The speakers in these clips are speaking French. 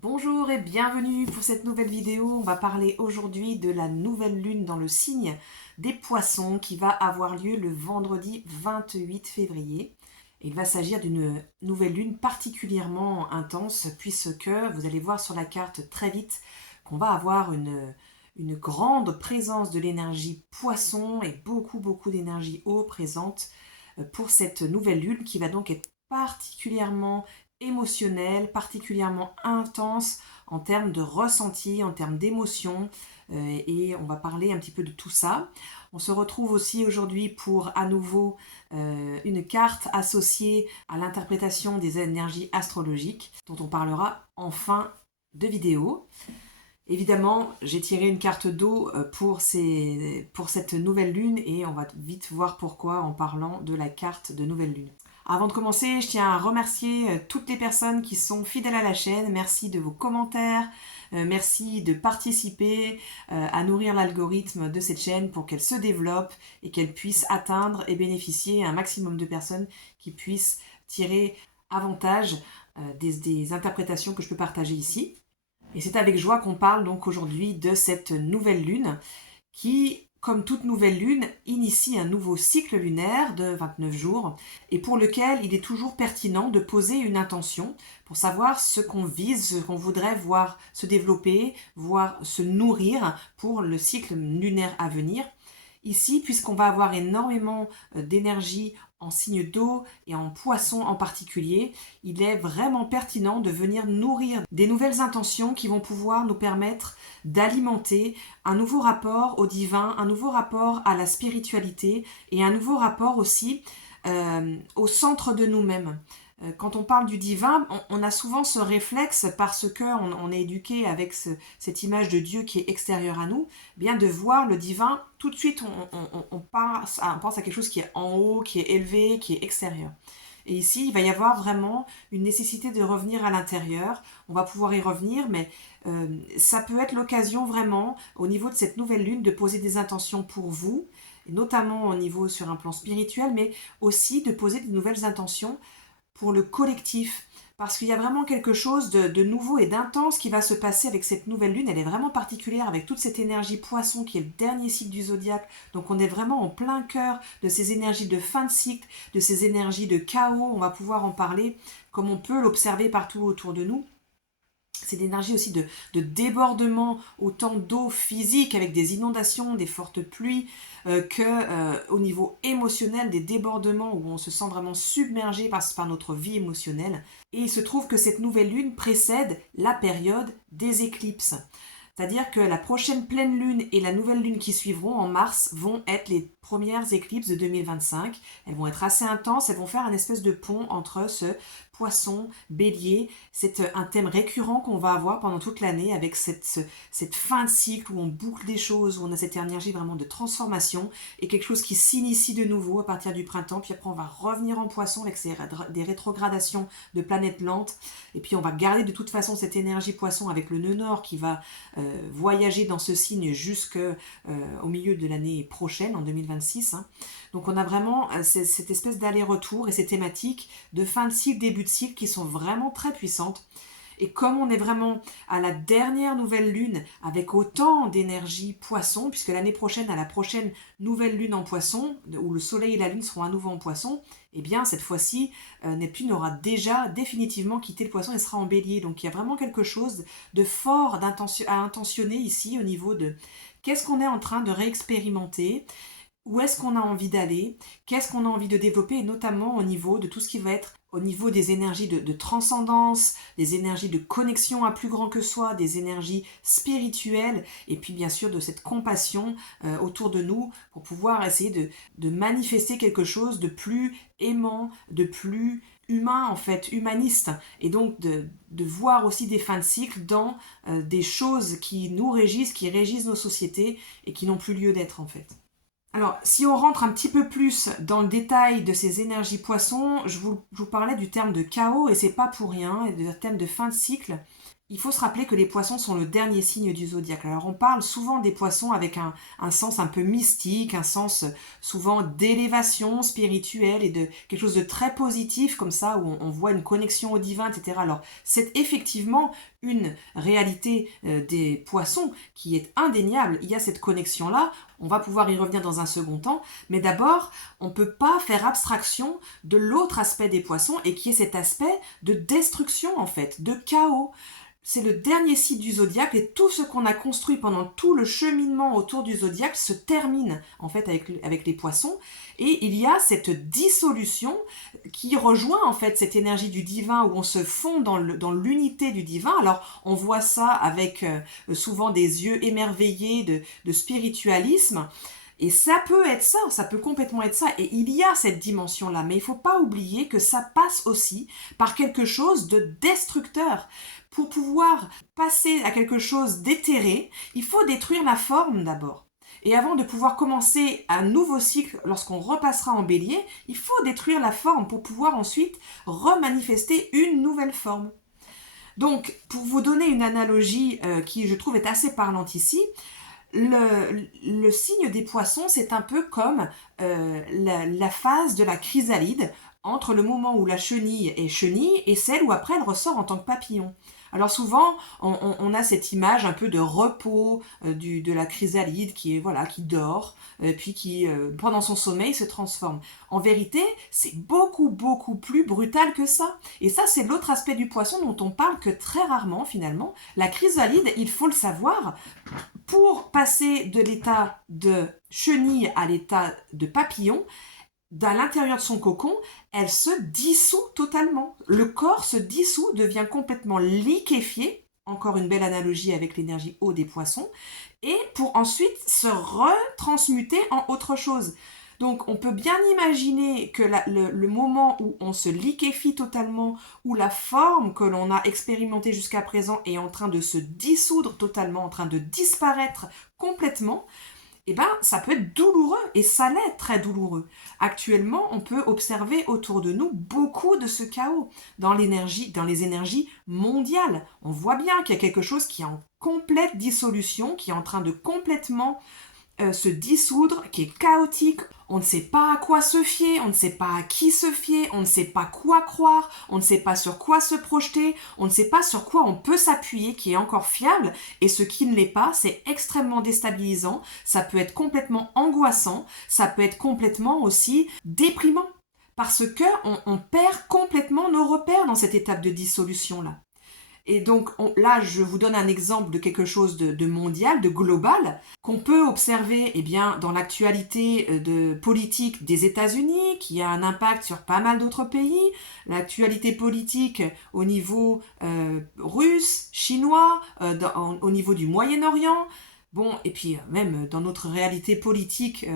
Bonjour et bienvenue pour cette nouvelle vidéo. On va parler aujourd'hui de la nouvelle lune dans le signe des poissons qui va avoir lieu le vendredi 28 février. Il va s'agir d'une nouvelle lune particulièrement intense puisque vous allez voir sur la carte très vite qu'on va avoir une grande présence de l'énergie poisson et beaucoup d'énergie eau présente pour cette nouvelle lune qui va donc être particulièrement émotionnelle, particulièrement intense en termes de ressenti, en termes d'émotion, et on va parler un petit peu de tout ça. On se retrouve aussi aujourd'hui pour à nouveau une carte associée à l'interprétation des énergies astrologiques dont on parlera en fin de vidéo. Évidemment, j'ai tiré une carte d'eau pour cette nouvelle lune et on va vite voir pourquoi en parlant de la carte de nouvelle lune. Avant de commencer, je tiens à remercier toutes les personnes qui sont fidèles à la chaîne. Merci de vos commentaires, merci de participer à nourrir l'algorithme de cette chaîne pour qu'elle se développe et qu'elle puisse atteindre et bénéficier à un maximum de personnes qui puissent tirer avantage des interprétations que je peux partager ici. Et c'est avec joie qu'on parle donc aujourd'hui de cette nouvelle lune qui, comme toute nouvelle lune, initie un nouveau cycle lunaire de 29 jours et pour lequel il est toujours pertinent de poser une intention pour savoir ce qu'on vise, ce qu'on voudrait voir se développer, voir se nourrir pour le cycle lunaire à venir. Ici, puisqu'on va avoir énormément d'énergie en signe d'eau et en poisson en particulier, il est vraiment pertinent de venir nourrir des nouvelles intentions qui vont pouvoir nous permettre d'alimenter un nouveau rapport au divin, un nouveau rapport à la spiritualité et un nouveau rapport aussi au centre de nous-mêmes. Quand on parle du divin, on a souvent ce réflexe parce qu'on est éduqué avec cette image de Dieu qui est extérieure à nous, bien de voir le divin, tout de suite on pense à quelque chose qui est en haut, qui est élevé, qui est extérieur. Et ici, il va y avoir vraiment une nécessité de revenir à l'intérieur. On va pouvoir y revenir, mais ça peut être l'occasion vraiment, au niveau de cette nouvelle lune, de poser des intentions pour vous, notamment au niveau sur un plan spirituel, mais aussi de poser de nouvelles intentions pour le collectif, parce qu'il y a vraiment quelque chose de nouveau et d'intense qui va se passer avec cette nouvelle lune. Elle est vraiment particulière avec toute cette énergie poisson qui est le dernier cycle du zodiaque. Donc on est vraiment en plein cœur de ces énergies de fin de cycle, de ces énergies de chaos. On va pouvoir en parler comme on peut l'observer partout autour de nous. C'est d'énergie aussi de débordement, autant d'eau physique avec des inondations, des fortes pluies, qu'au niveau émotionnel, des débordements où on se sent vraiment submergé par notre vie émotionnelle. Et il se trouve que cette nouvelle lune précède la période des éclipses. C'est-à-dire que la prochaine pleine lune et la nouvelle lune qui suivront en mars vont être les premières éclipses de 2025. Elles vont être assez intenses, elles vont faire un espèce de pont entre ce poisson, bélier. C'est un thème récurrent qu'on va avoir pendant toute l'année avec cette fin de cycle où on boucle des choses, où on a cette énergie vraiment de transformation et quelque chose qui s'initie de nouveau à partir du printemps. Puis après on va revenir en poisson avec des rétrogradations de planètes lentes. Et puis on va garder de toute façon cette énergie poisson avec le nœud nord qui va voyager dans ce signe jusqu'au milieu de l'année prochaine, en 2026. Donc on a vraiment cette espèce d'aller-retour et ces thématiques de fin de cycle, début de cycle qui sont vraiment très puissantes. Et comme on est vraiment à la dernière nouvelle lune avec autant d'énergie poisson, puisque l'année prochaine, à la prochaine nouvelle lune en poisson, où le soleil et la lune seront à nouveau en poisson, eh bien cette fois-ci, Neptune aura déjà définitivement quitté le poisson et sera en bélier. Donc il y a vraiment quelque chose de fort à intentionner ici au niveau de qu'est-ce qu'on est en train de réexpérimenter, où est-ce qu'on a envie d'aller, qu'est-ce qu'on a envie de développer, et notamment au niveau de tout ce qui va être au niveau des énergies de transcendance, des énergies de connexion à plus grand que soi, des énergies spirituelles, et puis bien sûr de cette compassion autour de nous pour pouvoir essayer de manifester quelque chose de plus aimant, de plus humain en fait, humaniste, et donc de voir aussi des fins de cycle dans des choses qui nous régissent, qui régissent nos sociétés et qui n'ont plus lieu d'être en fait. Alors, si on rentre un petit peu plus dans le détail de ces énergies poissons, je vous parlais du terme de chaos, et c'est pas pour rien, et du terme de fin de cycle, Il faut se rappeler que les poissons sont le dernier signe du zodiaque. Alors on parle souvent des poissons avec un sens un peu mystique, un sens souvent d'élévation spirituelle et de quelque chose de très positif comme ça, où on voit une connexion au divin, etc. Alors c'est effectivement une réalité des poissons qui est indéniable. Il y a cette connexion-là, on va pouvoir y revenir dans un second temps, mais d'abord, on ne peut pas faire abstraction de l'autre aspect des poissons et qui est cet aspect de destruction en fait, de chaos. C'est le dernier site du zodiaque et tout ce qu'on a construit pendant tout le cheminement autour du zodiaque se termine en fait avec les poissons et il y a cette dissolution qui rejoint en fait cette énergie du divin où on se fond dans l'unité du divin. Alors on voit ça avec souvent des yeux émerveillés de spiritualisme. Et ça peut être ça peut complètement être ça. Et il y a cette dimension-là, mais il ne faut pas oublier que ça passe aussi par quelque chose de destructeur. Pour pouvoir passer à quelque chose d'éthéré, il faut détruire la forme d'abord. Et avant de pouvoir commencer un nouveau cycle, lorsqu'on repassera en bélier, il faut détruire la forme pour pouvoir ensuite remanifester une nouvelle forme. Donc, pour vous donner une analogie qui, je trouve, est assez parlante ici, le signe des poissons, c'est un peu comme la phase de la chrysalide entre le moment où la chenille est chenille et celle où après elle ressort en tant que papillon. Alors souvent, on a cette image un peu de repos de la chrysalide qui dort, puis qui, pendant son sommeil, se transforme. En vérité, c'est beaucoup, beaucoup plus brutal que ça. Et ça, c'est l'autre aspect du poisson dont on parle que très rarement, finalement. La chrysalide, il faut le savoir, pour passer de l'état de chenille à l'état de papillon, à l'intérieur de son cocon, elle se dissout totalement. Le corps se dissout, devient complètement liquéfié, encore une belle analogie avec l'énergie eau des poissons, et pour ensuite se retransmuter en autre chose. Donc on peut bien imaginer que le moment où on se liquéfie totalement, où la forme que l'on a expérimentée jusqu'à présent est en train de se dissoudre totalement, en train de disparaître complètement, eh ben, ça peut être douloureux, et ça l'est très douloureux. Actuellement, on peut observer autour de nous beaucoup de ce chaos dans les énergies mondiales. On voit bien qu'il y a quelque chose qui est en complète dissolution, qui est en train de complètement se dissoudre, qui est chaotique. On ne sait pas à quoi se fier, on ne sait pas à qui se fier, on ne sait pas quoi croire, on ne sait pas sur quoi se projeter, on ne sait pas sur quoi on peut s'appuyer qui est encore fiable, et ce qui ne l'est pas, c'est extrêmement déstabilisant, ça peut être complètement angoissant, ça peut être complètement aussi déprimant, parce que on perd complètement nos repères dans cette étape de dissolution-là. Et donc là, je vous donne un exemple de quelque chose de mondial, de global, qu'on peut observer dans l'actualité politique des États-Unis, qui a un impact sur pas mal d'autres pays, l'actualité politique au niveau russe, chinois, au niveau du Moyen-Orient. Bon, et puis même dans notre réalité politique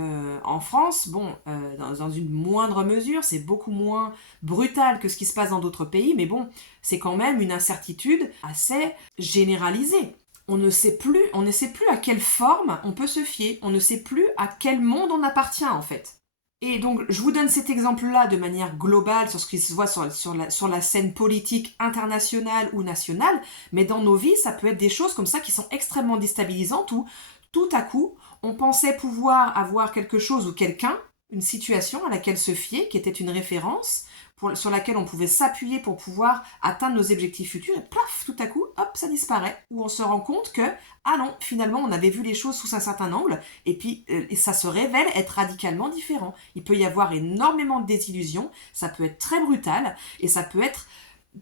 en France, dans une moindre mesure, c'est beaucoup moins brutal que ce qui se passe dans d'autres pays, mais bon, c'est quand même une incertitude assez généralisée. On ne sait plus à quelle forme on peut se fier, on ne sait plus à quel monde on appartient en fait. Et donc, je vous donne cet exemple-là de manière globale sur ce qui se voit sur la scène politique internationale ou nationale, mais dans nos vies, ça peut être des choses comme ça qui sont extrêmement déstabilisantes où, tout à coup, on pensait pouvoir avoir quelque chose ou quelqu'un, une situation à laquelle se fier, qui était une référence, sur laquelle on pouvait s'appuyer pour pouvoir atteindre nos objectifs futurs, et plaf, tout à coup, hop, ça disparaît, où on se rend compte que, ah non, finalement, on avait vu les choses sous un certain angle, et puis ça se révèle être radicalement différent. Il peut y avoir énormément de désillusions, ça peut être très brutal, et ça peut être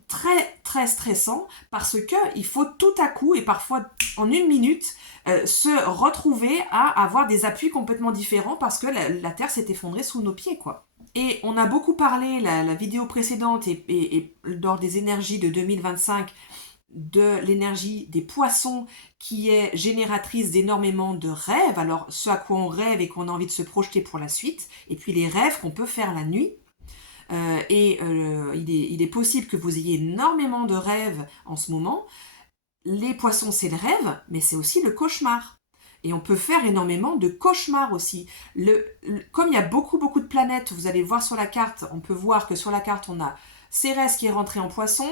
très très stressant, parce que il faut tout à coup, et parfois en une minute, se retrouver à avoir des appuis complètement différents, parce que la Terre s'est effondrée sous nos pieds, quoi. Et on a beaucoup parlé, la vidéo précédente et lors des énergies de 2025, de l'énergie des poissons qui est génératrice d'énormément de rêves. Alors, ce à quoi on rêve et qu'on a envie de se projeter pour la suite, et puis les rêves qu'on peut faire la nuit. Il est possible que vous ayez énormément de rêves en ce moment. Les poissons, c'est le rêve, mais c'est aussi le cauchemar. Et on peut faire énormément de cauchemars aussi. Comme il y a beaucoup de planètes, vous allez voir sur la carte, on peut voir que sur la carte, on a Cérès qui est rentré en poisson,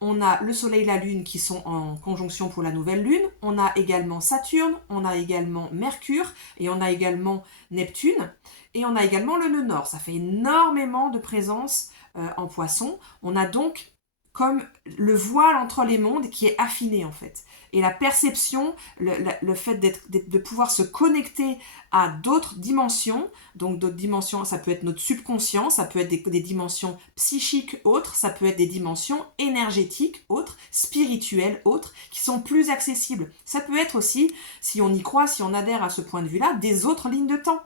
On a le Soleil et la Lune qui sont en conjonction pour la nouvelle Lune. On a également Saturne, on a également Mercure et on a également Neptune. Et on a également le nœud nord. Ça fait énormément de présence en Poisson. On a donc comme le voile entre les mondes qui est affiné en fait. Et la perception, le fait de pouvoir se connecter à d'autres dimensions, donc d'autres dimensions, ça peut être notre subconscient, ça peut être des dimensions psychiques autres, ça peut être des dimensions énergétiques autres, spirituelles autres, qui sont plus accessibles. Ça peut être aussi, si on y croit, si on adhère à ce point de vue-là, des autres lignes de temps.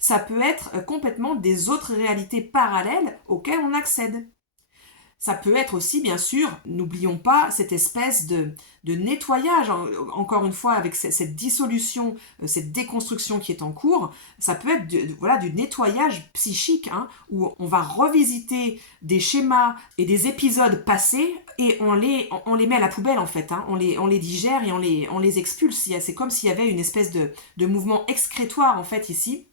Ça peut être complètement des autres réalités parallèles auxquelles on accède. Ça peut être aussi, bien sûr, n'oublions pas cette espèce de nettoyage, encore une fois, avec cette dissolution, cette déconstruction qui est en cours. Ça peut être du nettoyage psychique, où on va revisiter des schémas et des épisodes passés et on les met à la poubelle, en fait. On les digère et on les expulse. C'est comme s'il y avait une espèce de mouvement excrétoire, en fait, ici,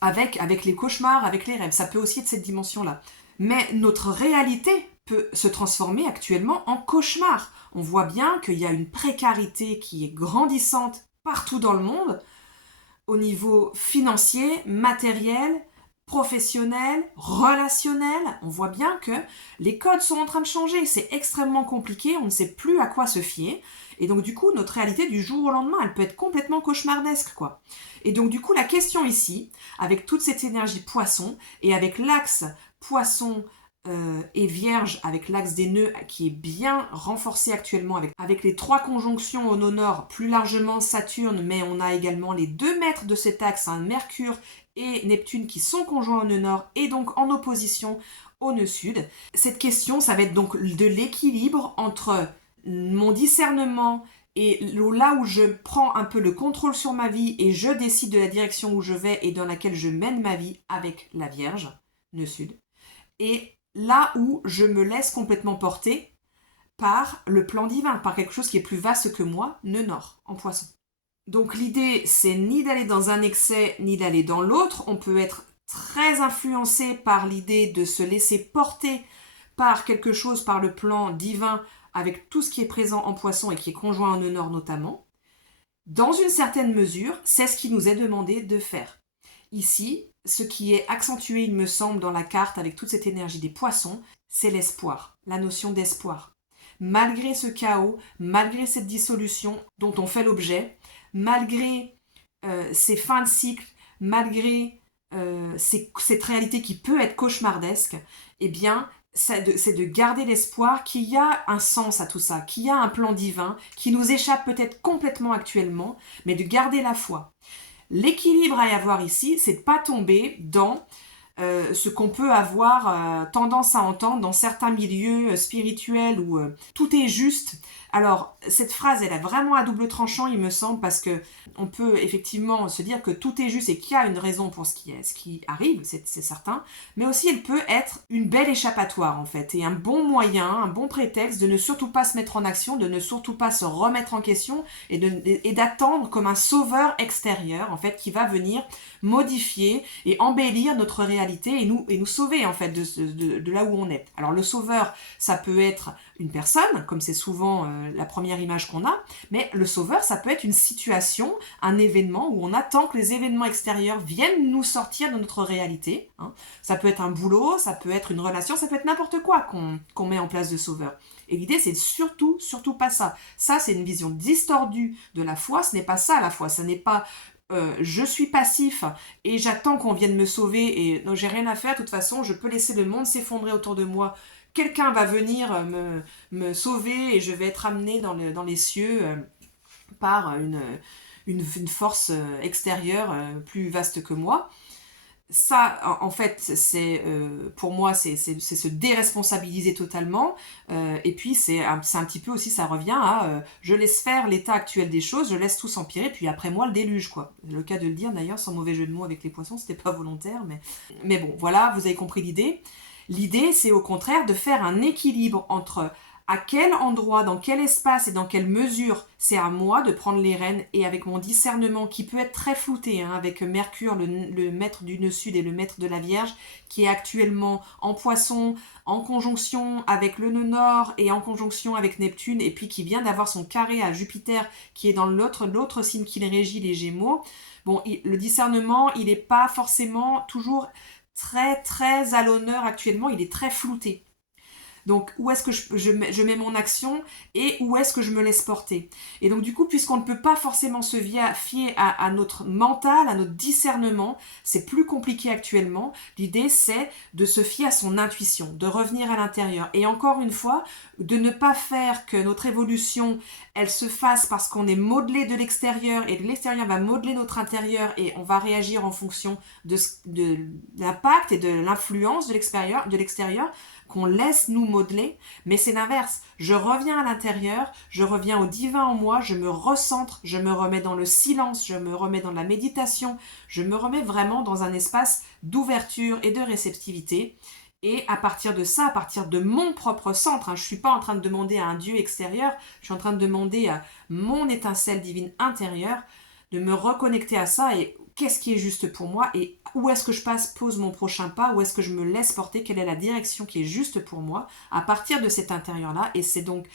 avec les cauchemars, avec les rêves. Ça peut aussi être cette dimension-là. Mais notre réalité peut se transformer actuellement en cauchemar. On voit bien qu'il y a une précarité qui est grandissante partout dans le monde, au niveau financier, matériel, professionnel, relationnel. On voit bien que les codes sont en train de changer. C'est extrêmement compliqué, on ne sait plus à quoi se fier. Et donc du coup, notre réalité du jour au lendemain, elle peut être complètement cauchemardesque, quoi. Et donc du coup, la question ici, avec toute cette énergie poisson, et avec l'axe Poisson et Vierge, avec l'axe des nœuds qui est bien renforcé actuellement, avec les 3 conjonctions au nœud nord, plus largement Saturne, mais on a également les 2 maîtres de cet axe, Mercure et Neptune, qui sont conjoints au nœud nord et donc en opposition au nœud sud. Cette question, ça va être donc de l'équilibre entre mon discernement et là où je prends un peu le contrôle sur ma vie et je décide de la direction où je vais et dans laquelle je mène ma vie avec la Vierge, nœud sud. Et là où je me laisse complètement porter par le plan divin, par quelque chose qui est plus vaste que moi, nœud nord, en Poisson. Donc l'idée, c'est ni d'aller dans un excès, ni d'aller dans l'autre. On peut être très influencé par l'idée de se laisser porter par quelque chose, par le plan divin, avec tout ce qui est présent en Poisson et qui est conjoint en nœud nord notamment. Dans une certaine mesure, c'est ce qui nous est demandé de faire. Ici, ce qui est accentué, il me semble, dans la carte avec toute cette énergie des poissons, c'est l'espoir, la notion d'espoir. Malgré ce chaos, malgré cette dissolution dont on fait l'objet, malgré ces fins de cycle, malgré cette réalité qui peut être cauchemardesque, eh bien, c'est de garder l'espoir qu'il y a un sens à tout ça, qu'il y a un plan divin qui nous échappe peut-être complètement actuellement, mais de garder la foi. L'équilibre à y avoir ici, c'est de ne pas tomber dans ce qu'on peut avoir tendance à entendre dans certains milieux spirituels où tout est juste. Alors, cette phrase, elle a vraiment à double tranchant, il me semble, parce que on peut effectivement se dire que tout est juste et qu'il y a une raison pour ce qui arrive, c'est certain, mais aussi elle peut être une belle échappatoire, en fait, et un bon moyen, un bon prétexte de ne surtout pas se mettre en action, de ne surtout pas se remettre en question et d'attendre comme un sauveur extérieur, en fait, qui va venir modifier et embellir notre réalité et nous sauver, en fait, de là où on est. Alors, le sauveur, ça peut être une personne, comme c'est souvent la première image qu'on a, mais le sauveur, ça peut être une situation, un événement où on attend que les événements extérieurs viennent nous sortir de notre réalité. Ça peut être un boulot, ça peut être une relation, ça peut être n'importe quoi qu'on met en place de sauveur. Et l'idée, c'est surtout pas ça. Ça, c'est une vision distordue de la foi, ce n'est pas ça la foi, ce n'est pas je suis passif et j'attends qu'on vienne me sauver et non, j'ai rien à faire, de toute façon, je peux laisser le monde s'effondrer autour de moi. Quelqu'un va venir me sauver et je vais être amené dans les cieux par une force extérieure plus vaste que moi. Ça, en fait, pour moi, c'est se déresponsabiliser totalement. Et puis, c'est un petit peu aussi, ça revient à je laisse faire l'état actuel des choses, je laisse tout s'empirer, puis après moi, le déluge, quoi. C'est le cas de le dire, d'ailleurs, sans mauvais jeu de mots avec les poissons, c'était pas volontaire, mais bon, voilà, vous avez compris l'idée. L'idée, c'est au contraire de faire un équilibre entre à quel endroit, dans quel espace et dans quelle mesure c'est à moi de prendre les rênes et avec mon discernement qui peut être très flouté, hein, avec Mercure, le maître du nœud sud et le maître de la Vierge, qui est actuellement en Poisson, en conjonction avec le nœud nord et en conjonction avec Neptune, et puis qui vient d'avoir son carré à Jupiter qui est dans l'autre signe qui les régit, les Gémeaux. Bon, le discernement, il n'est pas forcément toujours très très à l'honneur actuellement, il est très flouté. Donc, où est-ce que je mets mon action et où est-ce que je me laisse porter? Et donc, du coup, puisqu'on ne peut pas forcément se fier à notre mental, à notre discernement, c'est plus compliqué actuellement. L'idée, c'est de se fier à son intuition, de revenir à l'intérieur. Et encore une fois, de ne pas faire que notre évolution, elle se fasse parce qu'on est modelé de l'extérieur et de l'extérieur va modeler notre intérieur et on va réagir en fonction de l'impact et de l'influence de l'extérieur, qu'on laisse nous modeler, mais c'est l'inverse. Je reviens à l'intérieur, je reviens au divin en moi, je me recentre, je me remets dans le silence, je me remets dans la méditation, je me remets vraiment dans un espace d'ouverture et de réceptivité. Et à partir de ça, à partir de mon propre centre, je ne suis pas en train de demander à un Dieu extérieur, je suis en train de demander à mon étincelle divine intérieure de me reconnecter à ça et qu'est-ce qui est juste pour moi et où est-ce que je pose mon prochain pas, où est-ce que je me laisse porter, quelle est la direction qui est juste pour moi à partir de cet intérieur-là. Et c'est donc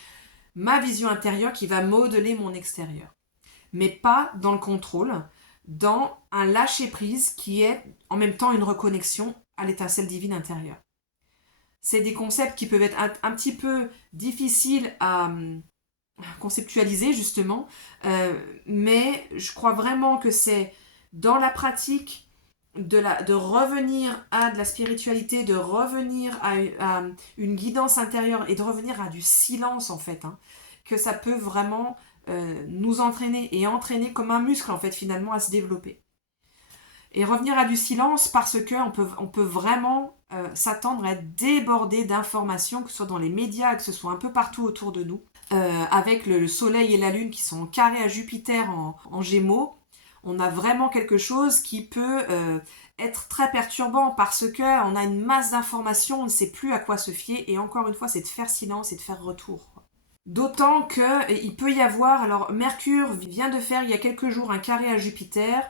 ma vision intérieure qui va modeler mon extérieur. Mais pas dans le contrôle, dans un lâcher-prise qui est en même temps une reconnexion à l'étincelle divine intérieure. C'est des concepts qui peuvent être un petit peu difficiles à conceptualiser justement, mais je crois vraiment que c'est dans la pratique de revenir à de la spiritualité, de revenir à une guidance intérieure et de revenir à du silence en fait, hein, que ça peut vraiment nous entraîner et entraîner comme un muscle en fait finalement à se développer. Et revenir à du silence parce qu'on peut vraiment s'attendre à être débordé d'informations, que ce soit dans les médias, que ce soit un peu partout autour de nous. Avec le soleil et la lune qui sont en carré à Jupiter en Gémeaux, on a vraiment quelque chose qui peut être très perturbant parce qu'on a une masse d'informations, on ne sait plus à quoi se fier et encore une fois c'est de faire silence et de faire retour. D'autant qu'il peut y avoir, alors Mercure vient de faire il y a quelques jours un carré à Jupiter.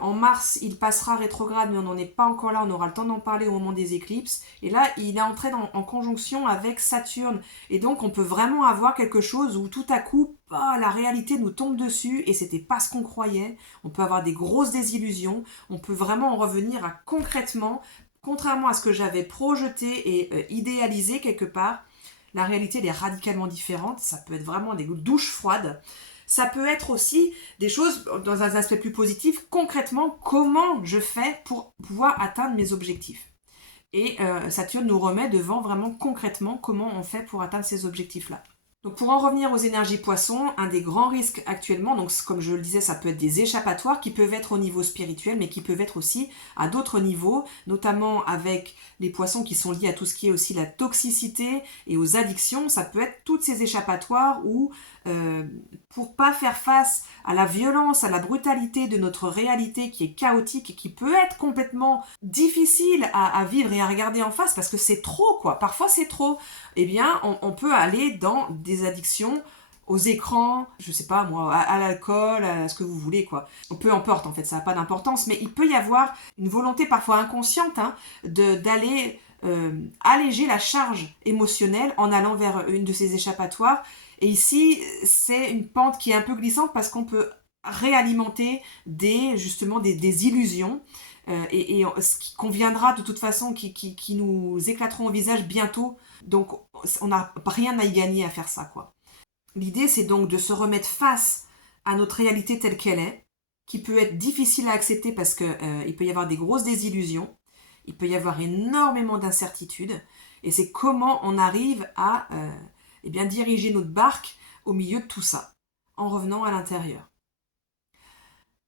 En mars, il passera rétrograde, mais on n'en est pas encore là, on aura le temps d'en parler au moment des éclipses. Et là, il est entré en conjonction avec Saturne. Et donc, on peut vraiment avoir quelque chose où tout à coup, la réalité nous tombe dessus et c'était pas ce qu'on croyait. On peut avoir des grosses désillusions. On peut vraiment en revenir à concrètement, contrairement à ce que j'avais projeté et idéalisé quelque part, la réalité elle est radicalement différente. Ça peut être vraiment des douches froides. Ça peut être aussi des choses dans un aspect plus positif, concrètement, comment je fais pour pouvoir atteindre mes objectifs. Et Saturne nous remet devant vraiment concrètement comment on fait pour atteindre ces objectifs-là. Donc pour en revenir aux énergies poissons, un des grands risques actuellement, donc comme je le disais, ça peut être des échappatoires qui peuvent être au niveau spirituel, mais qui peuvent être aussi à d'autres niveaux, notamment avec les poissons qui sont liés à tout ce qui est aussi la toxicité et aux addictions. Ça peut être toutes ces échappatoires où pour pas faire face à la violence, à la brutalité de notre réalité qui est chaotique et qui peut être complètement difficile à vivre et à regarder en face parce que c'est trop quoi, parfois c'est trop, eh bien on peut aller dans des addictions aux écrans, je sais pas moi, à l'alcool, à ce que vous voulez quoi. Peu importe en fait, ça n'a pas d'importance, mais il peut y avoir une volonté parfois inconsciente d'aller alléger la charge émotionnelle en allant vers une de ces échappatoires. Et ici, c'est une pente qui est un peu glissante parce qu'on peut réalimenter justement des illusions et ce qui conviendra de toute façon, qui nous éclateront au visage bientôt. Donc, on n'a rien à y gagner à faire ça, quoi. L'idée, c'est donc de se remettre face à notre réalité telle qu'elle est, qui peut être difficile à accepter parce qu'il peut y avoir des grosses désillusions, il peut y avoir énormément d'incertitudes, et c'est comment on arrive à diriger notre barque au milieu de tout ça, en revenant à l'intérieur.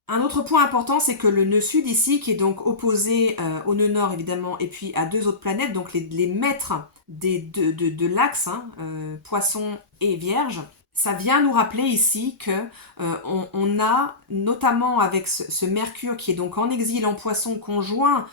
Un autre point important, c'est que le nœud sud ici, qui est donc opposé au nœud nord évidemment, et puis à deux autres planètes, donc les maîtres de l'axe, Poisson et Vierge, ça vient nous rappeler ici que on a, notamment avec ce Mercure qui est donc en exil en Poisson, conjoint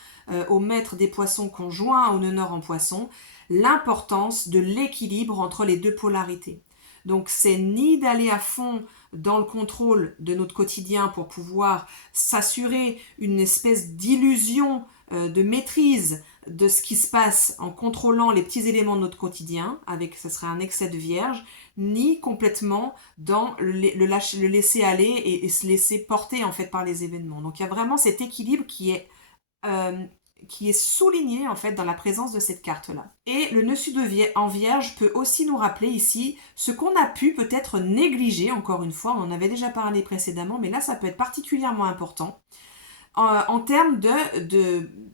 au maître des Poissons, conjoint au nœud nord en Poisson, l'importance de l'équilibre entre les deux polarités. Donc c'est ni d'aller à fond dans le contrôle de notre quotidien pour pouvoir s'assurer une espèce d'illusion de maîtrise de ce qui se passe en contrôlant les petits éléments de notre quotidien, avec ce serait un excès de vierge, ni complètement dans le laisser aller et se laisser porter en fait par les événements. Donc il y a vraiment cet équilibre qui est souligné en fait dans la présence de cette carte-là. Et le nœud sud en vierge peut aussi nous rappeler ici ce qu'on a pu peut-être négliger, encore une fois, on en avait déjà parlé précédemment, mais là ça peut être particulièrement important, en termes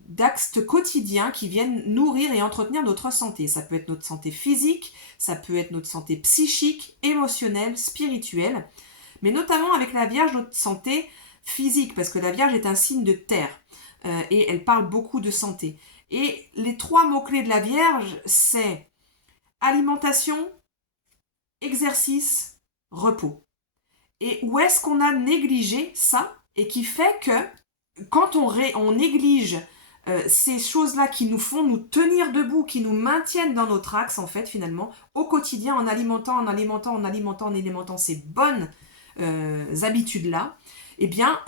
d'axes quotidiens qui viennent nourrir et entretenir notre santé. Ça peut être notre santé physique, ça peut être notre santé psychique, émotionnelle, spirituelle, mais notamment avec la Vierge, notre santé physique, parce que la Vierge est un signe de terre et elle parle beaucoup de santé. Et les 3 mots-clés de la Vierge, c'est alimentation, exercice, repos. Et où est-ce qu'on a négligé ça et qui fait que quand on néglige ces choses-là qui nous font nous tenir debout, qui nous maintiennent dans notre axe, en fait, finalement, au quotidien, en alimentant ces bonnes habitudes-là, eh bien,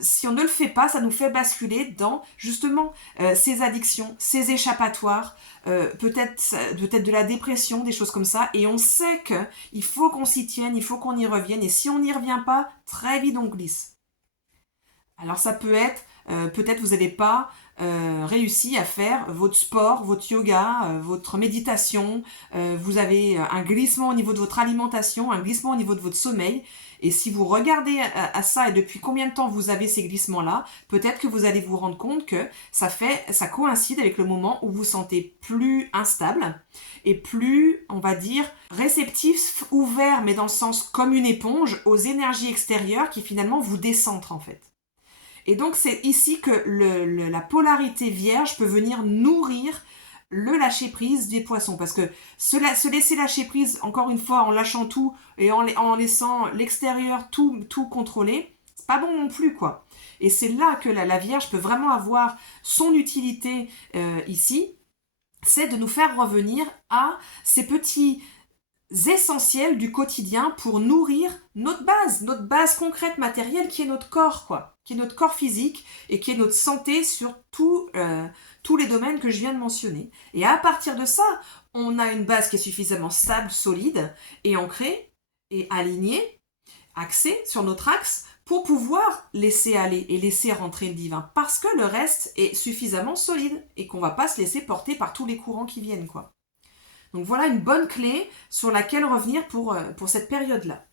si on ne le fait pas, ça nous fait basculer dans, justement, ces addictions, ces échappatoires, peut-être de la dépression, des choses comme ça, et on sait qu'il faut qu'on s'y tienne, il faut qu'on y revienne, et si on n'y revient pas, très vite on glisse. Alors ça peut être, peut-être vous n'avez pas réussi à faire votre sport, votre yoga, votre méditation, vous avez un glissement au niveau de votre alimentation, un glissement au niveau de votre sommeil, et si vous regardez à ça et depuis combien de temps vous avez ces glissements-là, peut-être que vous allez vous rendre compte que ça coïncide avec le moment où vous vous sentez plus instable et plus, on va dire, réceptif, ouvert, mais dans le sens comme une éponge, aux énergies extérieures qui finalement vous décentrent en fait. Et donc c'est ici que la polarité vierge peut venir nourrir le lâcher prise des poissons, parce que se laisser lâcher prise, encore une fois, en lâchant tout et en laissant l'extérieur tout contrôler, c'est pas bon non plus, quoi. Et c'est là que la Vierge peut vraiment avoir son utilité ici, c'est de nous faire revenir à ces petits essentiels du quotidien pour nourrir notre base concrète, matérielle, qui est notre corps, quoi, qui est notre corps physique et qui est notre santé sur tous les domaines que je viens de mentionner. Et à partir de ça, on a une base qui est suffisamment stable, solide et ancrée et alignée, axée sur notre axe pour pouvoir laisser aller et laisser rentrer le divin, parce que le reste est suffisamment solide et qu'on va pas se laisser porter par tous les courants qui viennent, quoi. Donc voilà une bonne clé sur laquelle revenir pour cette période-là.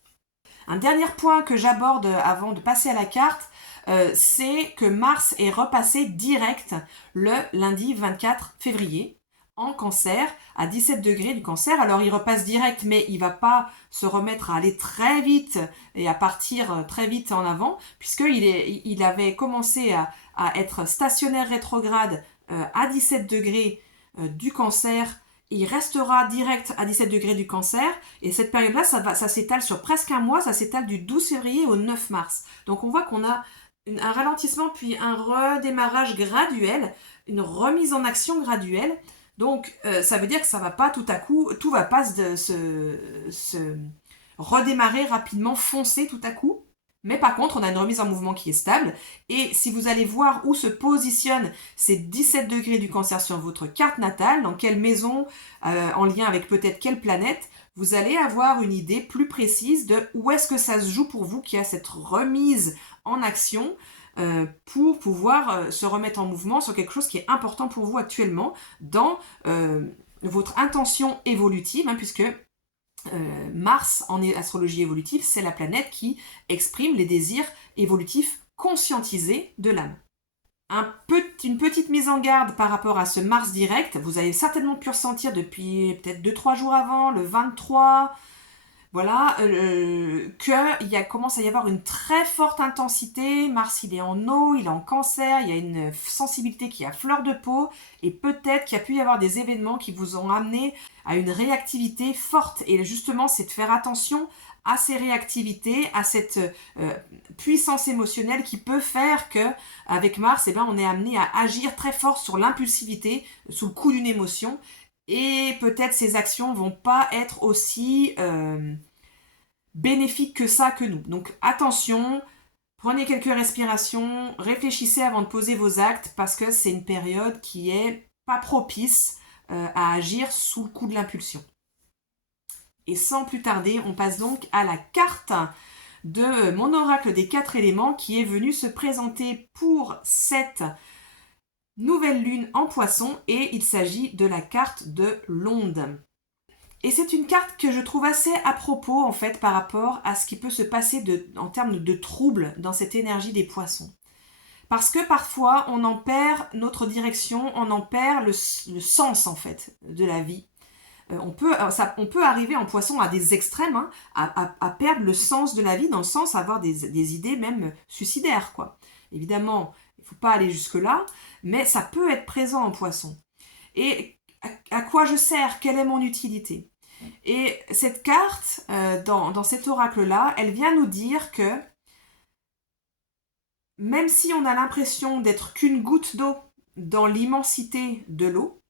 Un dernier point que j'aborde avant de passer à la carte, c'est que Mars est repassé direct le lundi 24 février en Cancer, à 17 degrés du Cancer. Alors il repasse direct, mais il ne va pas se remettre à aller très vite et à partir très vite en avant, puisqu'il avait commencé à être stationnaire rétrograde à 17 degrés du Cancer. Il restera direct à 17 degrés du Cancer, et cette période-là, ça s'étale sur presque un mois, ça s'étale du 12 février au 9 mars. Donc on voit qu'on a un ralentissement, puis un redémarrage graduel, une remise en action graduelle. Donc ça veut dire que ça va pas tout à coup, tout va pas se redémarrer rapidement, foncer tout à coup. Mais par contre, on a une remise en mouvement qui est stable. Et si vous allez voir où se positionnent ces 17 degrés du Cancer sur votre carte natale, dans quelle maison, en lien avec peut-être quelle planète, vous allez avoir une idée plus précise de où est-ce que ça se joue pour vous, qu'il y a cette remise en action pour pouvoir se remettre en mouvement sur quelque chose qui est important pour vous actuellement dans votre intention évolutive, hein, puisque Mars en astrologie évolutive, c'est la planète qui exprime les désirs évolutifs conscientisés de l'âme. Une petite mise en garde par rapport à ce Mars direct, vous avez certainement pu ressentir depuis peut-être 2-3 jours avant, le 23, voilà, qu'il commence à y avoir une très forte intensité. Mars, il est en eau, il est en Cancer, il y a une sensibilité qui est à fleur de peau, et peut-être qu'il y a pu y avoir des événements qui vous ont amené à une réactivité forte. Et justement, c'est de faire attention à ces réactivités, à cette puissance émotionnelle qui peut faire que, avec Mars, on est amené à agir très fort sur l'impulsivité, sous le coup d'une émotion. et peut-être ces actions vont pas être aussi bénéfiques que ça que nous. Donc attention, prenez quelques respirations, réfléchissez avant de poser vos actes parce que c'est une période qui est pas propice à agir sous le coup de l'impulsion. Et sans plus tarder, on passe donc à la carte de mon oracle des 4 éléments qui est venu se présenter pour cette nouvelle lune en poisson et il s'agit de la carte de l'onde. Et c'est une carte que je trouve assez à propos en fait par rapport à ce qui peut se passer en termes de troubles dans cette énergie des poissons. Parce que parfois on en perd notre direction, on en perd le sens en fait de la vie. On peut arriver en poisson à des extrêmes, hein, à perdre le sens de la vie, dans le sens à avoir des idées même suicidaires, quoi. Évidemment, il ne faut pas aller jusque-là, mais ça peut être présent en poisson. Et à quoi je sers? Quelle est mon utilité? Et cette carte, dans cet oracle-là, elle vient nous dire que même si on a l'impression d'être qu'une goutte d'eau dans l'immensité de l'eau,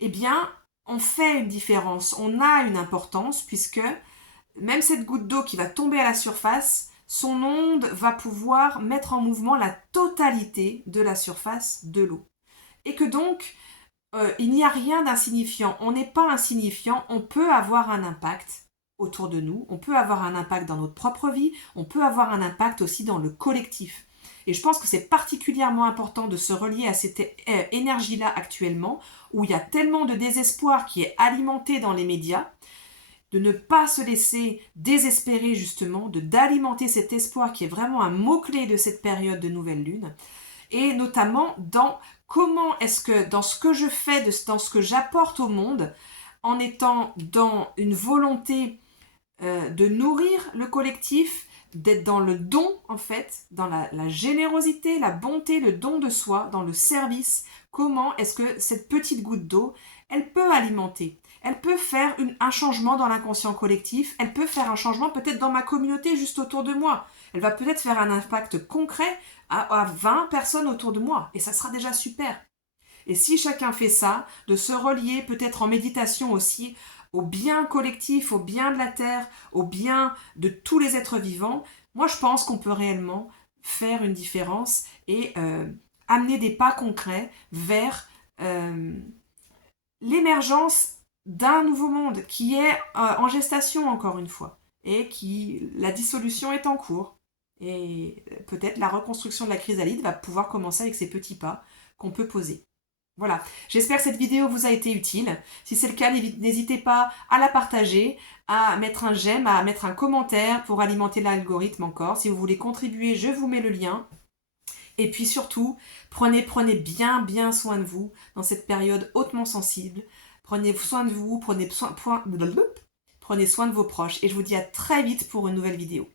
eh bien, on fait une différence, on a une importance, puisque même cette goutte d'eau qui va tomber à la surface, son onde va pouvoir mettre en mouvement la totalité de la surface de l'eau. Et que donc, il n'y a rien d'insignifiant, on n'est pas insignifiant, on peut avoir un impact autour de nous, on peut avoir un impact dans notre propre vie, on peut avoir un impact aussi dans le collectif. Et je pense que c'est particulièrement important de se relier à cette énergie-là actuellement, où il y a tellement de désespoir qui est alimenté dans les médias, de ne pas se laisser désespérer justement, d'alimenter cet espoir qui est vraiment un mot-clé de cette période de nouvelle lune, et notamment dans comment est-ce que, dans ce que je fais, dans ce que j'apporte au monde, en étant dans une volonté de nourrir le collectif, d'être dans le don en fait, dans la générosité, la bonté, le don de soi, dans le service. Comment est-ce que cette petite goutte d'eau, elle peut alimenter, elle peut faire un changement dans l'inconscient collectif, elle peut faire un changement peut-être dans ma communauté juste autour de moi. Elle va peut-être faire un impact concret à 20 personnes autour de moi et ça sera déjà super. Et si chacun fait ça, de se relier peut-être en méditation aussi au bien collectif, au bien de la terre, au bien de tous les êtres vivants, moi je pense qu'on peut réellement faire une différence et amener des pas concrets vers l'émergence d'un nouveau monde qui est en gestation encore une fois et la dissolution est en cours. Et peut-être la reconstruction de la chrysalide va pouvoir commencer avec ces petits pas qu'on peut poser. Voilà, j'espère que cette vidéo vous a été utile. Si c'est le cas, n'hésitez pas à la partager, à mettre un j'aime, à mettre un commentaire pour alimenter l'algorithme encore. Si vous voulez contribuer, je vous mets le lien. Et puis surtout, prenez bien soin de vous dans cette période hautement sensible. Prenez soin de vous, prenez soin de vos proches. Et je vous dis à très vite pour une nouvelle vidéo.